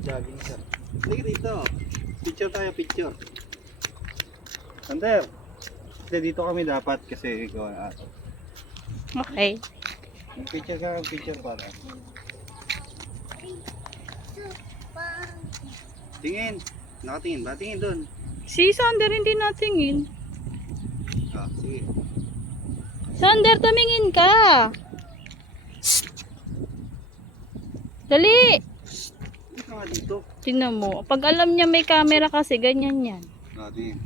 Jogging siya. Sige dito. Picture tayo, picture. Sander. Kasi dito kami dapat kasi ikaw ang ato. Okay. Picture ka, picture para. Tingin. Nakatingin ba? Tingin doon. Si Sander hindi natingin. Ah, sige. Sander, tumingin ka. Dali. Dito nga dito. Tingnan mo. Pag alam niya may camera kasi, ganyan yan. Ah, tingin.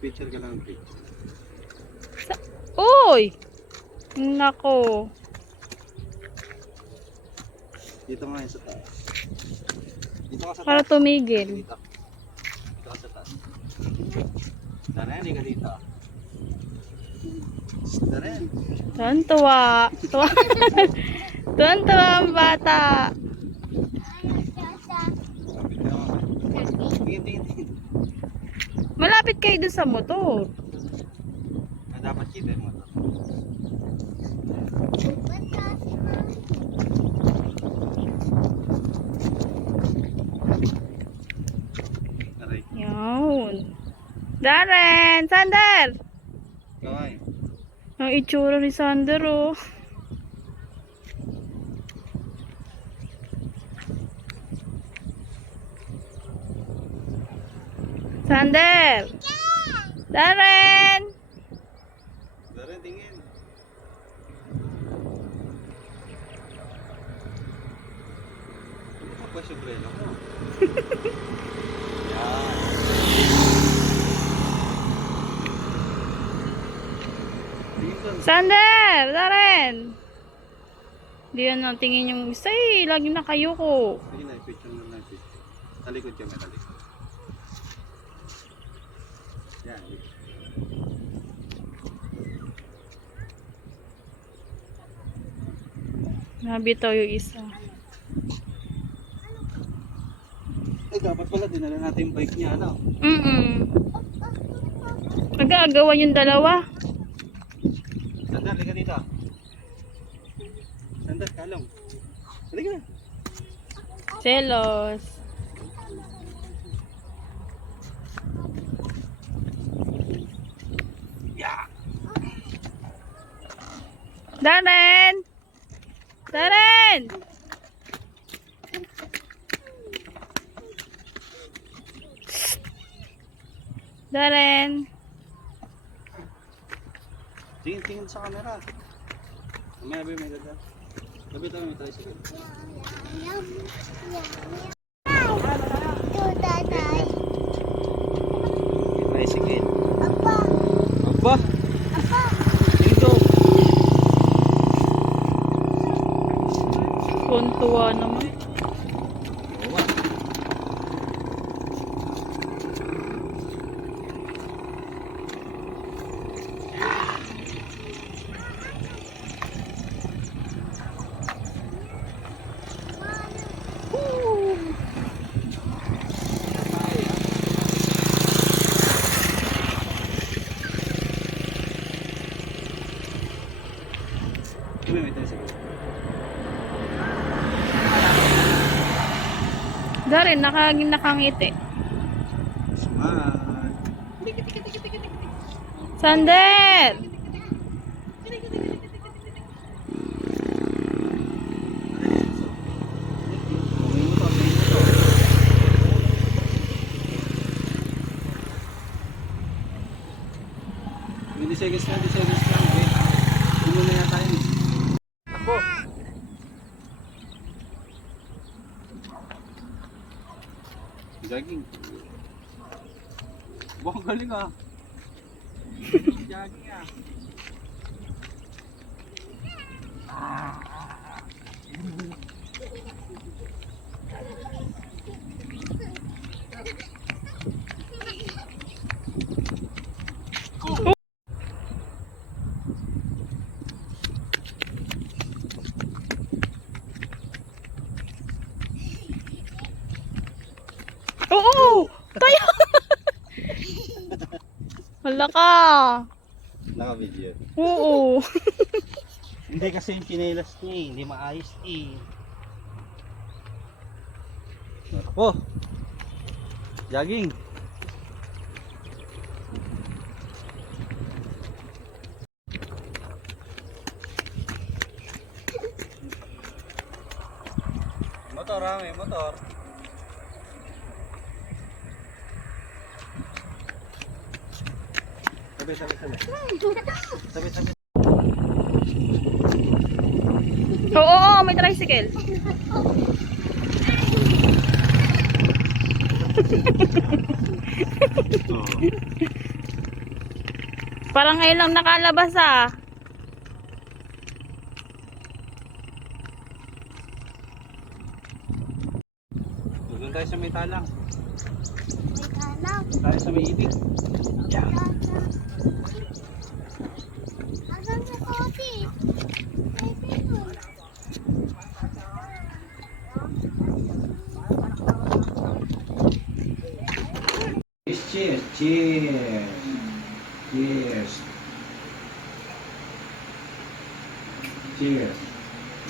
Picture ka lang, picture. Uy! Nako. Dito nga yun sa taas. Dito ka sa Para taas. tumigil. Dito. Dito ka sa taas. Sana hindi ka dito. Sana yan. Tuwan-tuwa. Tuwan-tuwa ang bata. Tingin, tingin, tingin. Malapit kayo dun sa motor. Dapat kita mo to. Aray. Yun. Darren! Sander! Kaway. Ang itsura ni Sander, oh. Sander! Darren! Dara, tingin. Ako pa subrelo ko. Yan. Tingin doon. Sander! Darren! Di yan ang tingin yung isa eh. Lagi na kayo ko. Sige na, picture mo na picture. Talikod kami, talikod. Yan. Nabitaw yung isa. Eh, dapat pala dinala natin yung bike niya, ano? Nag-aagawan yung dalawa. Sandal, liga dito. Sandal, kalong. Halika na. Selos. Yeah. Darren! Darren! Darren! Tingin sa camera. Mamaya ba may dada? Gabi tayo may tricycle. May tricycle. Aba! Dito! Tuwan-tuwa naman. Oo nga. May tricycle. Darren, nakangiti. Smile. Sander! Hindi seconds lang, 20 seconds lang. Wait. Hindi mo na yata yun. Takbo. Jogging. Baka galing ah. Jogging ah. Oo! Tayo! Wala ka! Naka-video. Oo! Hindi kasi yung chinelas niya eh. Hindi maayos eh. Oh! Jogging! Motor ha, may motor. Tabi, tabi, tabi. Tabi, tabi. Oo, may tricycle. Parang ngayon lang nakalabas ah. Doon tayo sa may talang. Alam. Tayo sa may ibig. Yan. Asan si Kosi? Ay, pinun. Cheers, cheers. Cheers. Cheers.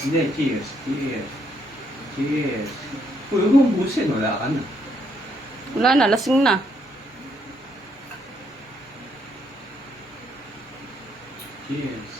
Hindi, cheers. Cheers. Cheers. Uy, huwag mong busin. Wala ka na. Wala na, lasing na. Cheers.